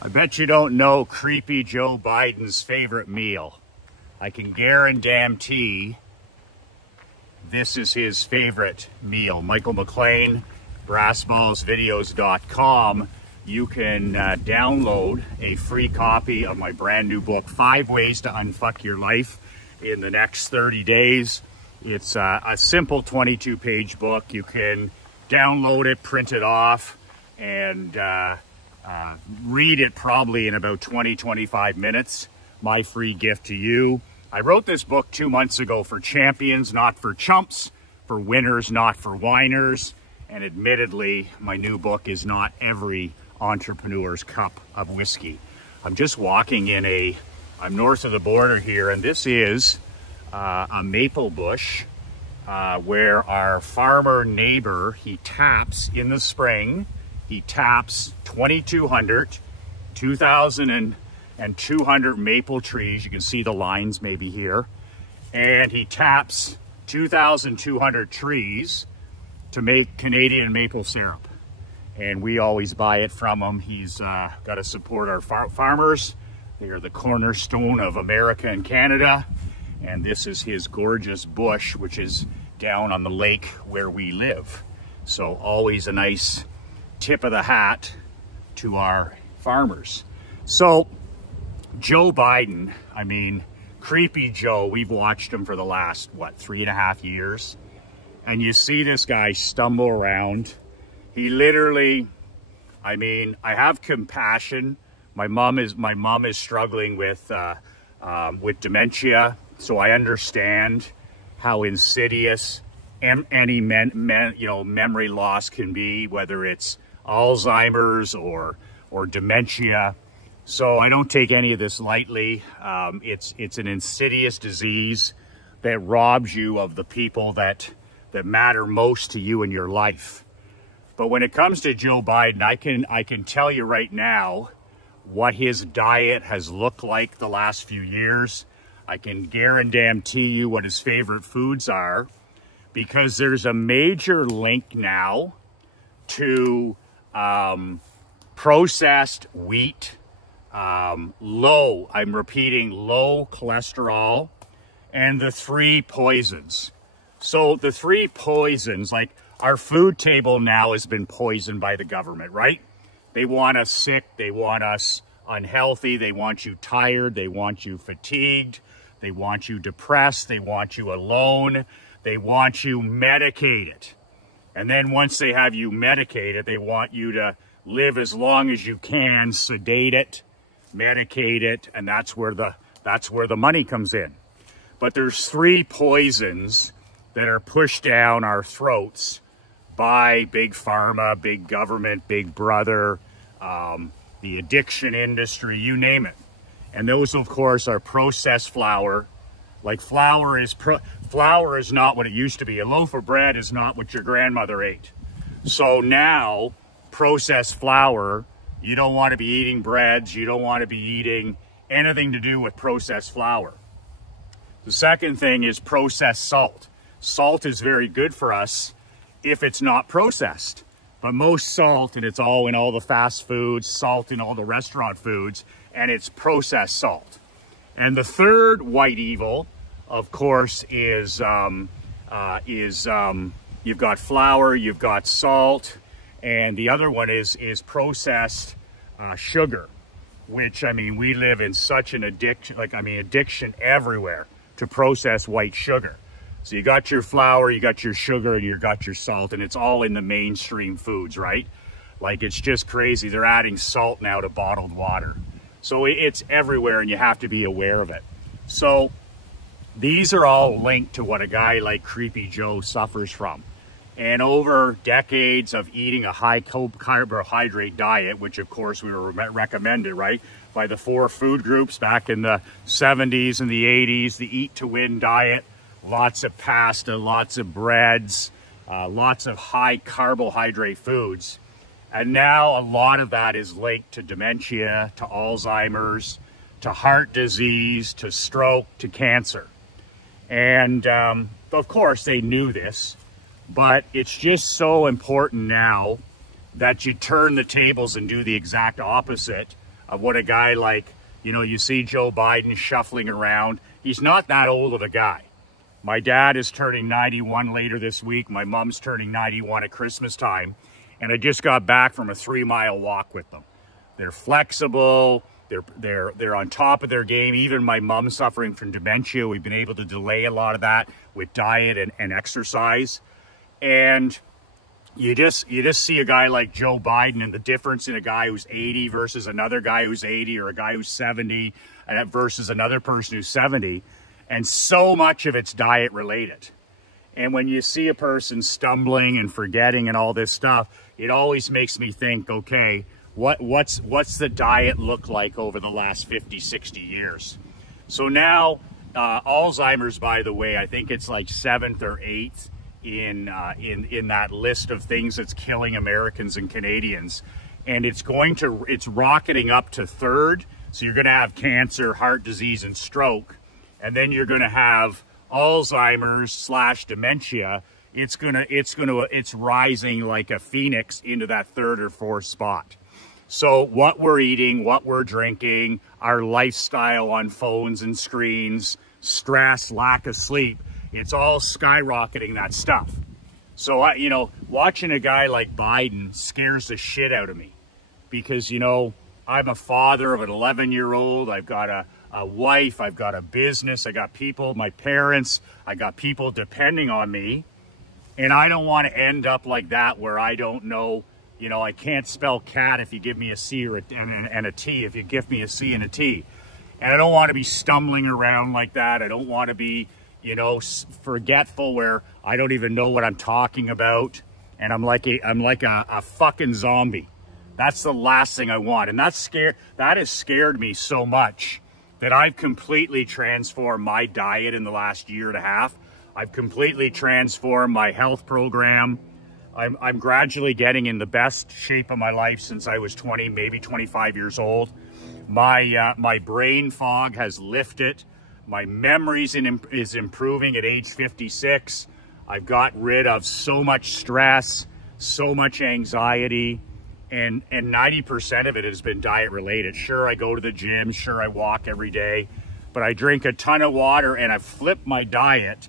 I bet you don't know Creepy Joe Biden's favorite meal. I can guarantee this is his favorite meal. Michael McLean, brassballsvideos.com. You can download a free copy of my brand new book, 5 Ways to Unfuck Your Life in the Next 30 Days. It's a simple 22-page book. You can download it, print it off, and read it probably in about 20-25 minutes. My free gift to you. I wrote this book 2 months ago for champions, not for chumps, for winners, not for whiners. And admittedly, my new book is not every entrepreneur's cup of whiskey. I'm just walking I'm north of the border here, and this is a maple bush where our farmer neighbor, he taps in the spring. He taps 2,200 maple trees. You can see the lines maybe here. And he taps 2,200 trees to make Canadian maple syrup. And we always buy it from him. He's got to support our farmers. They are the cornerstone of America and Canada. And this is his gorgeous bush, which is down on the lake where we live. So always a nice tip of the hat to our farmers. So Joe Biden, I mean, Creepy Joe, we've watched him for the last, what, 3.5 years? And you see this guy stumble around. He literally, I mean, I have compassion. My mom is struggling with dementia, so I understand how insidious any memory loss can be, whether it's Alzheimer's or dementia. So I don't take any of this lightly. It's an insidious disease that robs you of the people that matter most to you in your life. But when it comes to Joe Biden, I can tell you right now what his diet has looked like the last few years. I can guarantee you what his favorite foods are, because there's a major link now to processed wheat, I'm repeating, low cholesterol, and the 3 poisons. So the 3 poisons, like our food table now has been poisoned by the government, right? They want us sick, they want us unhealthy, they want you tired, they want you fatigued, they want you depressed, they want you alone, they want you medicated. And then once they have you medicated, they want you to live as long as you can, sedate it, medicate it, and that's where the money comes in. But there's 3 poisons that are pushed down our throats by big pharma, big government, big brother, the addiction industry, you name it. And those, of course, are processed flour. Like flour is not what it used to be. A loaf of bread is not what your grandmother ate. So now, processed flour, you don't want to be eating breads, you don't want to be eating anything to do with processed flour. The second thing is processed salt. Salt is very good for us if it's not processed. But most salt, and it's all in all the fast foods, salt in all the restaurant foods, and it's processed salt. And the third white evil, of course, is you've got flour, you've got salt, and the other one is processed sugar, which, I mean, we live in such an addiction everywhere to processed white sugar. So you got your flour, you got your sugar, and you got your salt, and it's all in the mainstream foods, right? Like, it's just crazy. They're adding salt now to bottled water. So it's everywhere, and you have to be aware of it. So these are all linked to what a guy like Creepy Joe suffers from. And over decades of eating a high carbohydrate diet, which of course we were recommended, right, by the 4 food groups back in the 70s and the 80s, the Eat to Win diet, lots of pasta, lots of breads, lots of high carbohydrate foods. And now a lot of that is linked to dementia, to Alzheimer's, to heart disease, to stroke, to cancer. And of course they knew this, but it's just so important now that you turn the tables and do the exact opposite of what a guy like, you know, you see Joe Biden shuffling around. He's not that old of a guy. My dad is turning 91 later this week. My mom's turning 91 at Christmas time. And I just got back from a 3-mile walk with them. They're flexible. They're on top of their game. Even my mom's suffering from dementia. We've been able to delay a lot of that with diet and exercise. And you just see a guy like Joe Biden, and the difference in a guy who's 80 versus another guy who's 80, or a guy who's 70 versus another person who's 70. And so much of it's diet related. And when you see a person stumbling and forgetting and all this stuff, it always makes me think, okay, what's the diet look like over the last 50, 60 years? So now, Alzheimer's, by the way, I think it's like 7th or 8th in that list of things that's killing Americans and Canadians. And it's rocketing up to 3rd. So you're gonna have cancer, heart disease, and stroke. And then you're gonna have Alzheimer's / dementia. It's rising like a phoenix into that 3rd or 4th spot. So what we're eating, what we're drinking, our lifestyle on phones and screens, stress, lack of sleep, it's all skyrocketing that stuff. So, you know, watching a guy like Biden scares the shit out of me, because, you know, I'm a father of an 11-year-old. I've got a wife. I've got a business. I got people, my parents. I got people depending on me. And I don't want to end up like that, where I don't know, you know, I can't spell cat if you give me a C and a T if you give me a C and a T. And I don't want to be stumbling around like that. I don't want to be, you know, forgetful, where I don't even know what I'm talking about. And I'm like a fucking zombie. That's the last thing I want. And that has scared me so much that I've completely transformed my diet in the last 1.5 years. I've completely transformed my health program. I'm gradually getting in the best shape of my life since I was 20, maybe 25 years old. My brain fog has lifted. My memory is improving at age 56. I've got rid of so much stress, so much anxiety, and 90% of it has been diet related. Sure, I go to the gym, sure, I walk every day, but I drink a ton of water, and I've flipped my diet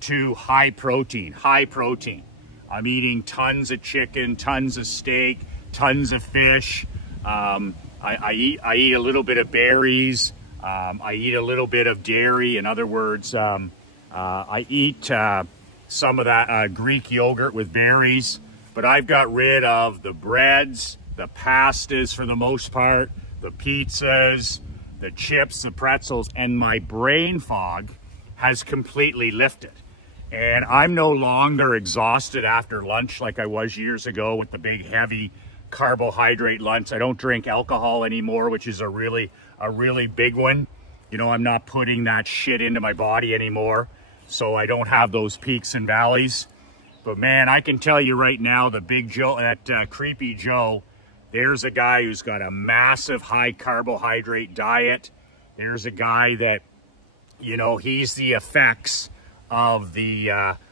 to high protein. I'm eating tons of chicken, tons of steak, tons of fish. I eat a little bit of berries. I eat a little bit of dairy. In other words, I eat some of that Greek yogurt with berries. But I've got rid of the breads, the pastas for the most part, the pizzas, the chips, the pretzels, and my brain fog has completely lifted. And I'm no longer exhausted after lunch like I was years ago with the big heavy carbohydrate lunch. I don't drink alcohol anymore, which is a really big one. You know, I'm not putting that shit into my body anymore, so I don't have those peaks and valleys. But man, I can tell you right now, the Big Joe, that Creepy Joe, there's a guy who's got a massive high carbohydrate diet. There's a guy that, you know, he's the effects of that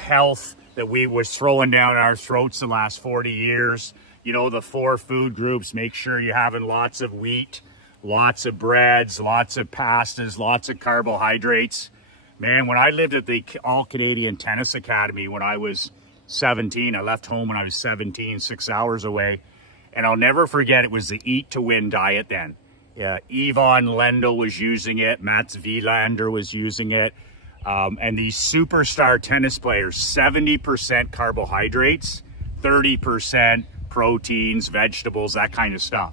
health that we was throwing down our throats the last 40 years. You know, the 4 food groups. Make sure you're having lots of wheat, lots of breads, lots of pastas, lots of carbohydrates. Man, when I lived at the All-Canadian Tennis Academy when I was 17, I left home when I was 17, 6 hours away. And I'll never forget, it was the Eat to Win diet then. Yvonne Lendl was using it. Mats Wilander was using it. And these superstar tennis players, 70% carbohydrates, 30% proteins, vegetables, that kind of stuff.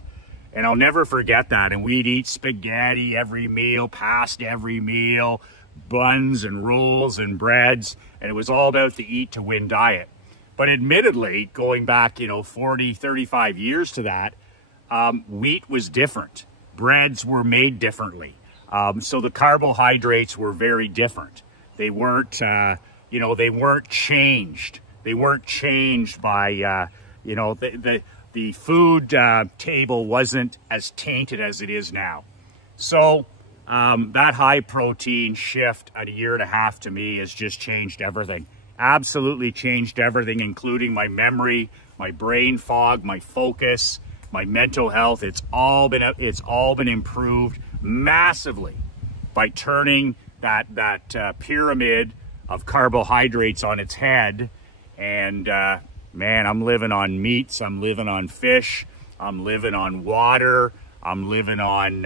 And I'll never forget that. And we'd eat spaghetti every meal, pasta every meal, buns and rolls and breads. And it was all about the Eat to Win diet. But admittedly, going back, you know, 40, 35 years to that, wheat was different. Breads were made differently. So the carbohydrates were very different. They weren't, you know, they weren't changed. They weren't changed by, you know, the food table wasn't as tainted as it is now. So that high protein shift at 1.5 years to me has just changed everything. Absolutely changed everything, including my memory, my brain fog, my focus, my mental health. It's all been improved massively by turning that pyramid of carbohydrates on its head. And man, I'm living on meats, I'm living on fish, I'm living on water, I'm living on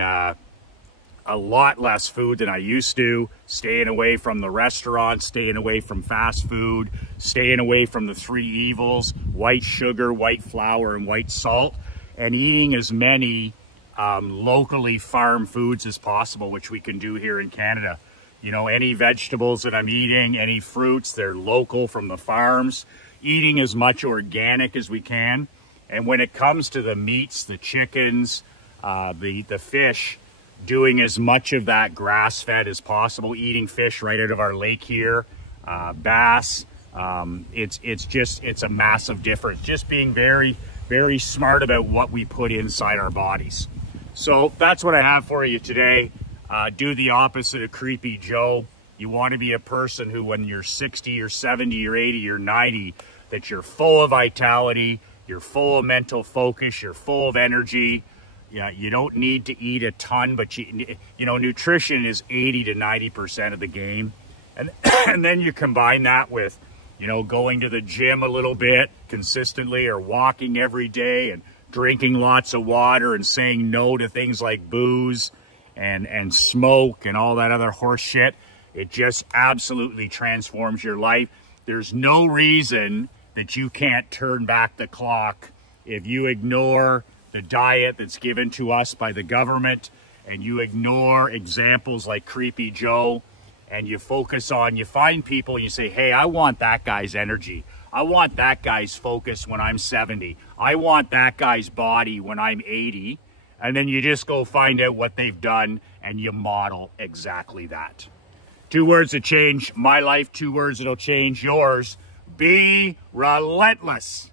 a lot less food than I used to, staying away from the restaurants, staying away from fast food, staying away from the three evils: white sugar, white flour, and white salt, and eating as many locally farmed foods as possible, which we can do here in Canada. You know, any vegetables that I'm eating, any fruits, they're local from the farms, eating as much organic as we can. And when it comes to the meats, the chickens, the fish, doing as much of that grass-fed as possible, eating fish right out of our lake here, bass. It's a massive difference. Just being very, very smart about what we put inside our bodies. So that's what I have for you today. Do the opposite of Creepy Joe. You want to be a person who, when you're 60 or 70 or 80 or 90, that you're full of vitality, you're full of mental focus, you're full of energy. Yeah, you don't need to eat a ton, but you know, nutrition is 80 to 90% of the game. And then you combine that with, you know, going to the gym a little bit consistently, or walking every day, and drinking lots of water, and saying no to things like booze and smoke and all that other horse shit. It just absolutely transforms your life. There's no reason that you can't turn back the clock if you ignore the diet that's given to us by the government, and you ignore examples like Creepy Joe, and you focus on, you find people and you say, hey, I want that guy's energy. I want that guy's focus when I'm 70. I want that guy's body when I'm 80. And then you just go find out what they've done, and you model exactly that. 2 words that change my life, 2 words that'll change yours. Be relentless.